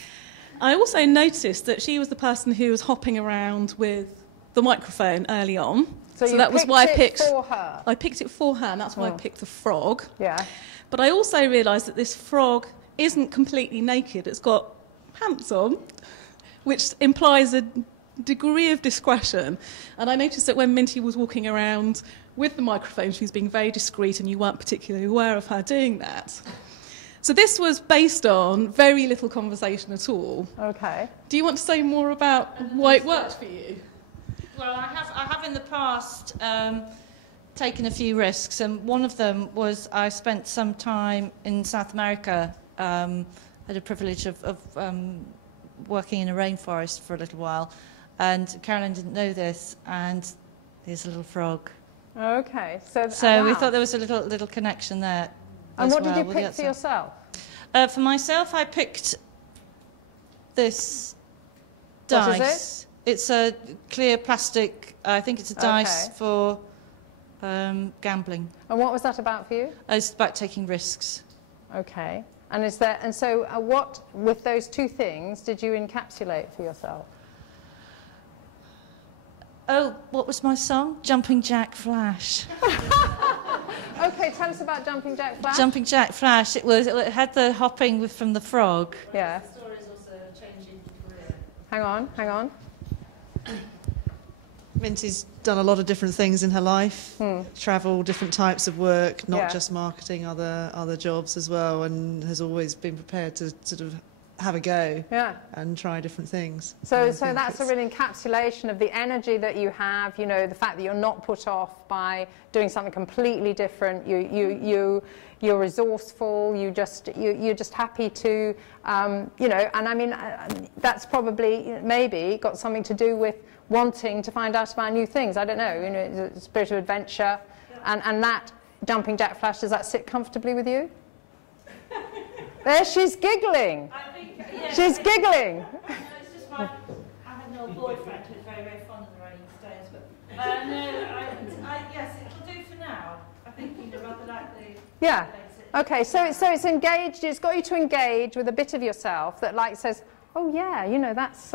I also noticed that she was the person who was hopping around with the microphone early on. So that was why I picked it for her. I picked it for her, and that's why I picked the frog. Yeah. But I also realised that this frog isn't completely naked. It's got pants on, which implies a degree of discretion. And I noticed that when Minty was walking around with the microphone, she was being very discreet, and you weren't particularly aware of her doing that. So this was based on very little conversation at all. Okay. Do you want to say more about why it worked for you? Well, I have in the past taken a few risks, and one of them was I spent some time in South America. Had a privilege of working in a rainforest for a little while, and Carolyn didn't know this, and there's a little frog. Okay. So So we wow. thought there was a little connection there. And as what did well you with pick the for yourself? For myself, I picked this What is dice. It's a clear plastic. I think it's a dice Okay. for gambling. And what was that about for you? It's about taking risks. Okay. And so what with those two things did you encapsulate for yourself? Oh, what was my song? Jumping Jack Flash. Okay, tell us about Jumping Jack Flash. Jumping Jack Flash. It had the hopping from the frog. Yeah. The story is also a changing career. Hang on. Minty's done a lot of different things in her life, travel, different types of work, not Yeah. just marketing, other jobs as well, and has always been prepared to sort of have a go Yeah. and try different things. So And I think that's a real encapsulation of the energy that you have, you know, the fact that you're not put off by doing something completely different. You're resourceful. You're just happy to, you know. And I mean, that's probably maybe got something to do with wanting to find out about new things. I don't know. You know, it's a spirit of adventure, and that Jumping Jack Flash, does that sit comfortably with you? There, she's giggling. She's giggling. No, it's just I had an old boyfriend who was very, very fond of the Rolling Stones, but no, yes, it'll do for now. I think you'd rather like the. Yeah. Okay. So it's engaged. It's got you to engage with a bit of yourself that like says, oh yeah, you know, that's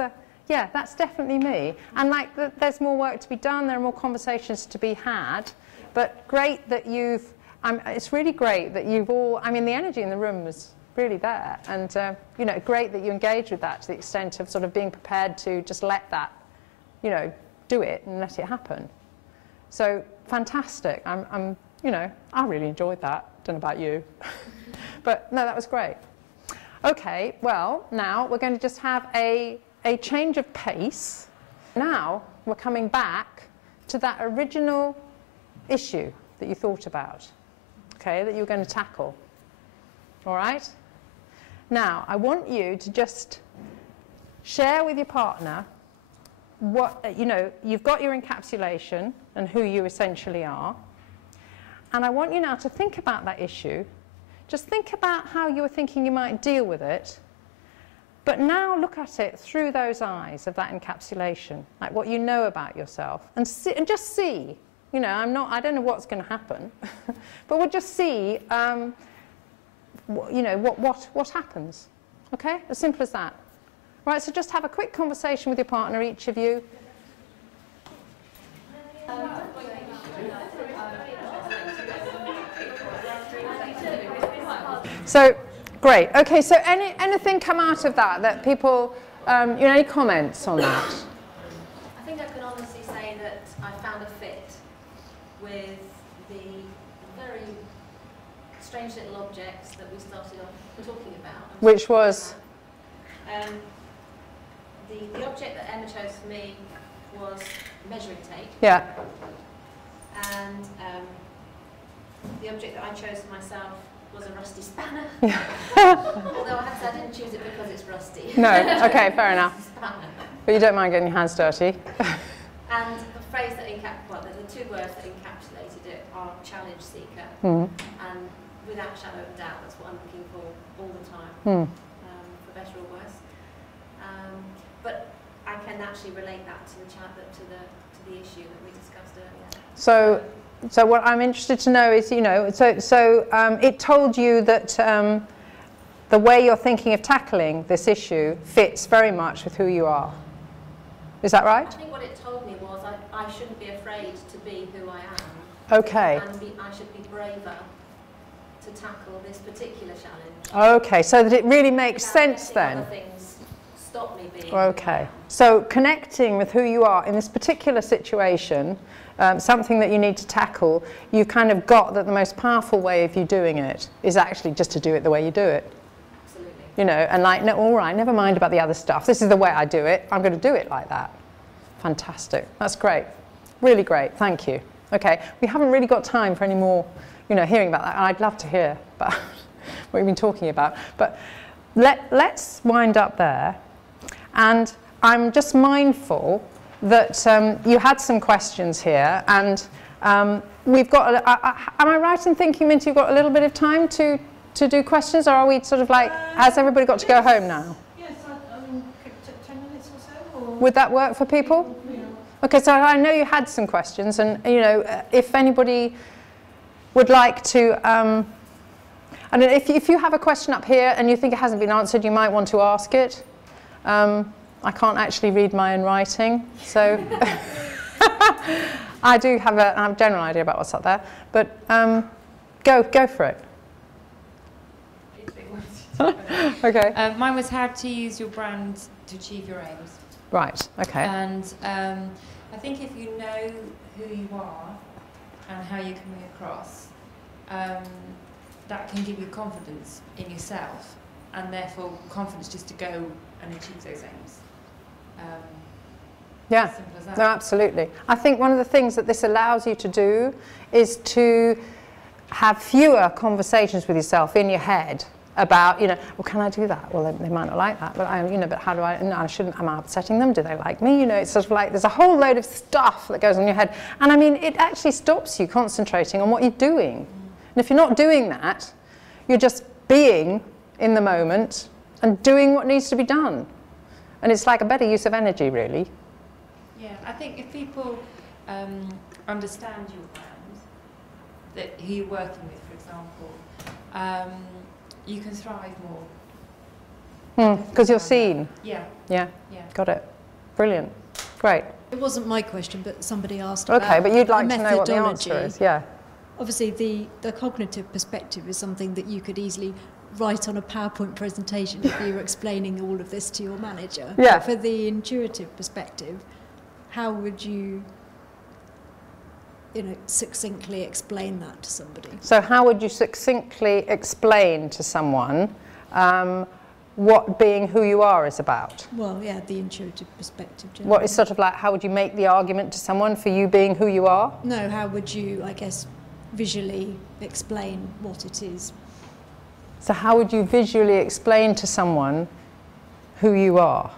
yeah, that's definitely me. And like there's more work to be done. There are more conversations to be had. But great that you've. It's really great that you've all. I mean, the energy in the room was really there, and you know, great that you engage with that to the extent of sort of being prepared to just let that, you know, do it and let it happen. So fantastic. I'm you know, I really enjoyed that. Don't know about you, but no, that was great. Okay, well now we're going to just have a change of pace. Now we're coming back to that original issue that you thought about, okay, that you were going to tackle. All right? Now, I want you to just share with your partner what, you know, you've got your encapsulation and who you essentially are. And I want you now to think about that issue Just think about how you were thinking you might deal with it, but now look at it through those eyes of that encapsulation, like what you know about yourself, and just see. You know, I don't know what's going to happen, but we'll just see. You know what happens. Okay, as simple as that. Right. So just have a quick conversation with your partner, each of you. So, great. Okay, so anything come out of that people, you know, any comments on that? I think I can honestly say that I found a fit with the very strange little objects that we started off talking about. Which was? The object that Emma chose for me was measuring tape. Yeah. And the object that I chose for myself was a rusty spanner. Yeah. Although I have to say I didn't choose it because it's rusty. No, okay, fair enough. But you don't mind getting your hands dirty. And the phrase that the two words that encapsulated it are challenge seeker. Mm. And without a shadow of a doubt, that's what I'm looking for all the time, for better or worse. But I can actually relate that to the issue that we discussed earlier. So what I'm interested to know is, you know, it told you that the way you're thinking of tackling this issue fits very much with who you are. Is that right? I think what it told me was I shouldn't be afraid to be who I am. Okay. And I should be braver to tackle this particular challenge. Okay, so that it really makes sense then. Other things stop me being. Okay, so connecting with who you are in this particular situation, something that you need to tackle, you've kind of got that the most powerful way of you doing it is actually just to do it the way you do it. Absolutely. You know, and like, no, all right, never mind about the other stuff. This is the way I do it. I'm going to do it like that. Fantastic. That's great. Really great. Thank you. Okay, we haven't really got time for any more, you know, hearing about that. And I'd love to hear about what we've been talking about. But let's wind up there. And I'm just mindful that you had some questions here, and we've got, am I right in thinking, Minty, you've got a little bit of time to do questions, or are we sort of like, has everybody got to go home now? Yes, I mean, 10 minutes or so? Or? Would that work for people? Yeah. Okay, so I know you had some questions, and you know, if anybody would like to, I don't know, if you have a question up here and you think it hasn't been answered, you might want to ask it. I can't actually read my own writing, so I do have a general idea about what's up there, but go for it. Okay. Mine was how to use your brand to achieve your aims. Right, okay. And I think if you know who you are and how you're coming across, that can give you confidence in yourself, and therefore confidence just to go and achieve those aims. Yeah, simple as that. No, absolutely. I think one of the things that this allows you to do is to have fewer conversations with yourself in your head about, you know, well, can I do that? Well, they might not like that, but you know, but how do I? No, I shouldn't. Am I upsetting them? Do they like me? You know, it's sort of like there's a whole load of stuff that goes on in your head, and I mean, it actually stops you concentrating on what you're doing. And if you're not doing that, you're just being in the moment and doing what needs to be done. And it's like a better use of energy, really. Yeah, I think if people understand your brand, that who you're working with, for example, you can thrive more. Because you're seen. Yeah. Yeah. Yeah. Got it. Brilliant. Great. It wasn't my question, but somebody asked Okay, about but you'd like the to know what the methodology. answer is. Yeah. Obviously, the cognitive perspective is something that you could easily write on a PowerPoint presentation if you were explaining all of this to your manager. Yeah. But for the intuitive perspective, how would you, succinctly explain that to somebody? So how would you succinctly explain to someone what being who you are is about? Well, yeah, the intuitive perspective. Generally. What is sort of like, how would you make the argument to someone for you being who you are? No, how would you, I guess, visually explain what it is? So how would you visually explain to someone who you are?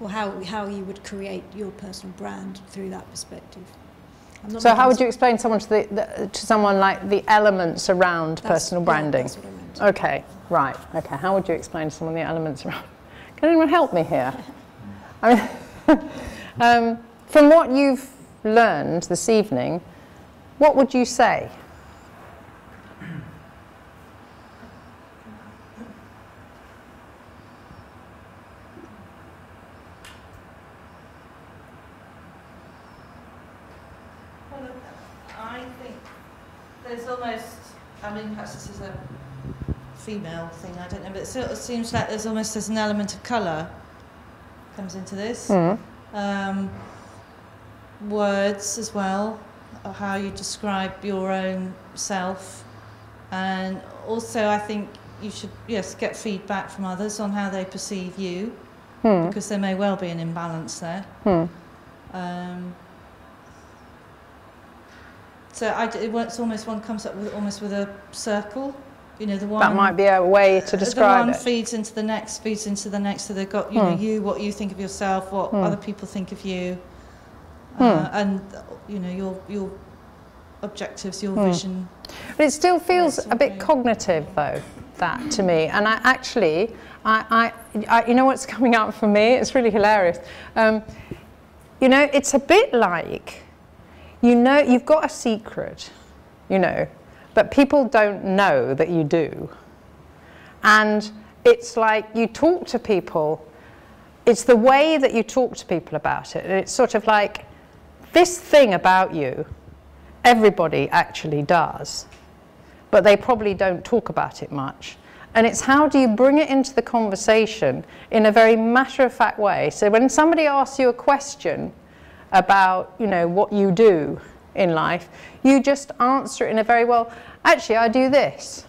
Or how you would create your personal brand through that perspective? So how would you explain someone to someone like the elements around personal branding? That's what I meant. Okay, right. Okay, how would you explain to someone the elements around? Can anyone help me here? I mean, from what you've learned this evening, what would you say? I think there's almost, I mean, perhaps this is a female thing, I don't know, but it sort of seems like there's an element of colour comes into this. Words as well, or how you describe your own self. And also I think you should, yes, get feedback from others on how they perceive you, because there may well be an imbalance there. So it's almost one comes up with almost with a circle, you know, the one that might be a way to describe the one it. feeds into the next, so they've got, you know, you, what you think of yourself, what other people think of you, and you know your objectives, your vision. But it still feels a bit cognitive, though, that to me. And I actually, you know what's coming out for me? It's really hilarious. You know, it's a bit like, you know, you've got a secret, you know, but people don't know that you do. And it's like you talk to people, it's the way that you talk to people about it. And it's sort of like, this thing about you, everybody actually does, but they probably don't talk about it much. And it's how do you bring it into the conversation in a very matter-of-fact way. So when somebody asks you a question about, you know, what you do in life, you just answer it in a very, well, actually I do this.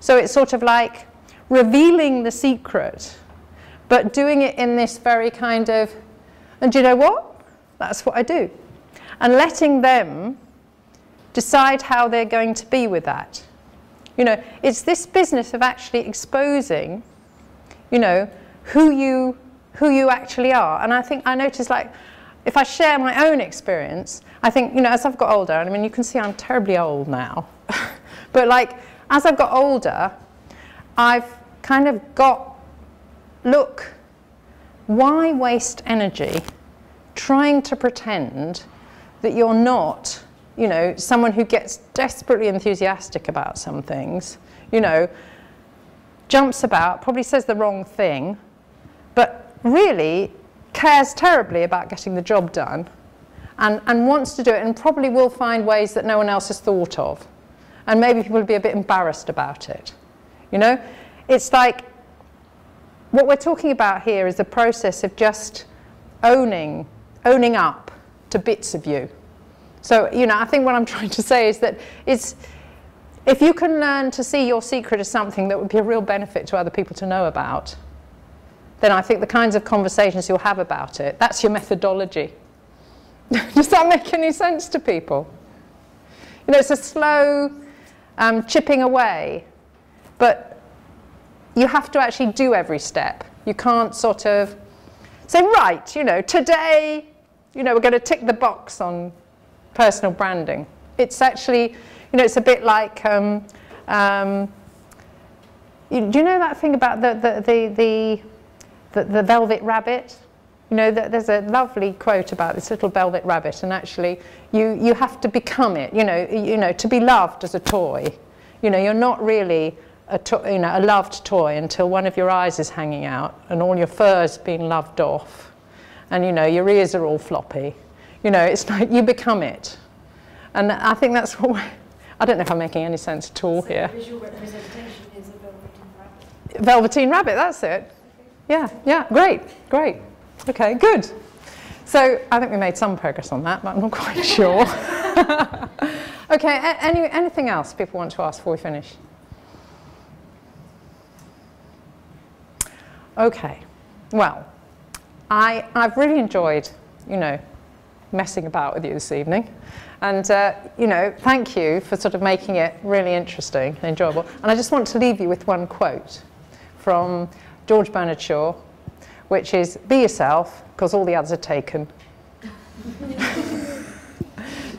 So it's sort of like revealing the secret, but doing it in this very kind of, and do you know what? That's what I do. And letting them decide how they're going to be with that. You know, it's this business of actually exposing, you know, who you actually are. And I think I notice, like, if I share my own experience, I think, you know, as I've got older, I mean, you can see I'm terribly old now, but like, as I've got older, I've kind of got, look, why waste energy trying to pretend that you're not, you know, someone who gets desperately enthusiastic about some things, you know, jumps about, probably says the wrong thing, but really cares terribly about getting the job done and wants to do it and probably will find ways that no one else has thought of. And maybe people will be a bit embarrassed about it. You know, it's like what we're talking about here is the process of just owning up to bits of you. So, you know, I think what I'm trying to say is that it's, if you can learn to see your secret as something that would be a real benefit to other people to know about, then I think the kinds of conversations you'll have about it, that's your methodology. Does that make any sense to people? You know, it's a slow chipping away, but you have to actually do every step. You can't sort of say, right, you know, today, you know, we're going to tick the box on personal branding. It's actually, you know, it's a bit like, do you know that thing about the velvet rabbit? You know, there's a lovely quote about this little velvet rabbit, and actually you have to become it, you know, to be loved as a toy. You know, you're not really a loved toy until one of your eyes is hanging out and all your fur's been loved off, and, you know, your ears are all floppy. You know, it's like you become it. And I think that's what I don't know if I'm making any sense at all here. So visual representation is a velveteen rabbit. Velveteen rabbit, that's it. Yeah, yeah, great. Okay, good. So I think we made some progress on that, but I'm not quite sure. Okay, anything else people want to ask before we finish? Okay, well, I've really enjoyed, you know, messing about with you this evening. And, you know, thank you for sort of making it really interesting and enjoyable. And I just want to leave you with one quote from George Bernard Shaw, which is, be yourself, because all the others are taken.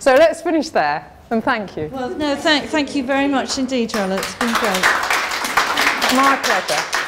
So let's finish there, and thank you. Well, no, thank you very much indeed, Joella. It's been great. My pleasure.